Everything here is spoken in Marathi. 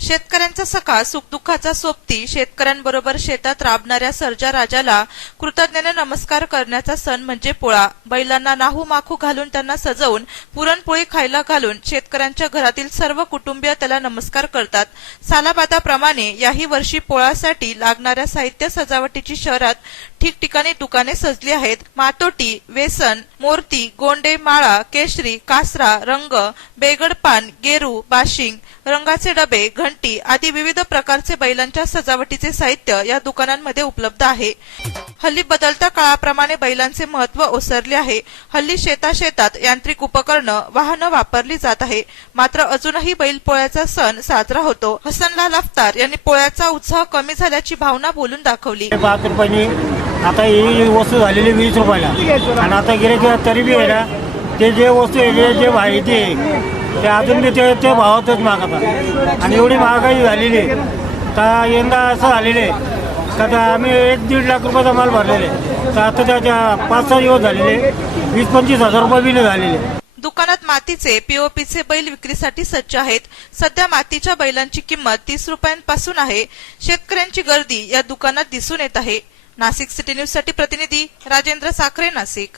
शेतकऱ्यांचा सकाळ सुखदुःखाचा सोबती शेतकऱ्यांबरोबर शेतात राबणाऱ्या सर्जा राजाला कृतज्ञाने नमस्कार करण्याचा सण म्हणजे पोळा. बैलांना नाहू माखू घालून त्यांना सजवून पुरणपोळी खायला घालून शेतकऱ्यांच्या घरातील सर्व कुटुंबीय त्याला नमस्कार करतात. सालाबादाप्रमाणे याही वर्षी पोळासाठी लागणाऱ्या साहित्य सजावटीची शहरात ठिकठिकाणी दुकाने सजली आहेत. मातोटी वेसन मोरती गोंडे माळा केशरी कासरा रंग बेगडपान गेरू बाशिंग रंगाचे डबे घंटी आदी विविध प्रकारचे बैलांच्या सजावटीचे साहित्य या दुकानांमध्ये उपलब्ध आहे. हल्ली बदलत्या काळाप्रमाणे बैलांचे महत्त्व ओसरले आहे. हल्ली शेताशेतात यांत्रिक उपकरणं वाहनं वापरली जात आहे. मात्र अजूनही बैल पोळ्याचा सण साजरा होतो. हसनलाल अफ्तार यांनी पोळ्याचा उत्साह कमी झाल्याची भावना बोलून दाखवली. आता ही वस्तू झालेली वीस रुपयाला. आणि आता गेले की तरी बी आहे ना ते जे वस्तू आहे जे माहिती आहे ते अजून बी ते ते भावातच मागतात आणि एवढी महागाई झालेली आहे. तर यंदा असं झालेलं आहे का आम्ही एक दीड लाख रुपयाचा माल भरलेला आहे. तर आता त्याच्या पाच सहा दिवस झालेले वीस पंचवीस हजार रुपये बी झालेले दुकानात मातीचे पीओपीचे बैल विक्रीसाठी सज्ज आहेत. सध्या मातीच्या बैलांची किंमत तीस रुपयांपासून आहे. शेतकऱ्यांची गर्दी या दुकानात दिसून येत आहे. नाशिक सिटी न्यूजसाठी प्रतिनिधी राजेंद्र साखरे नाशिक.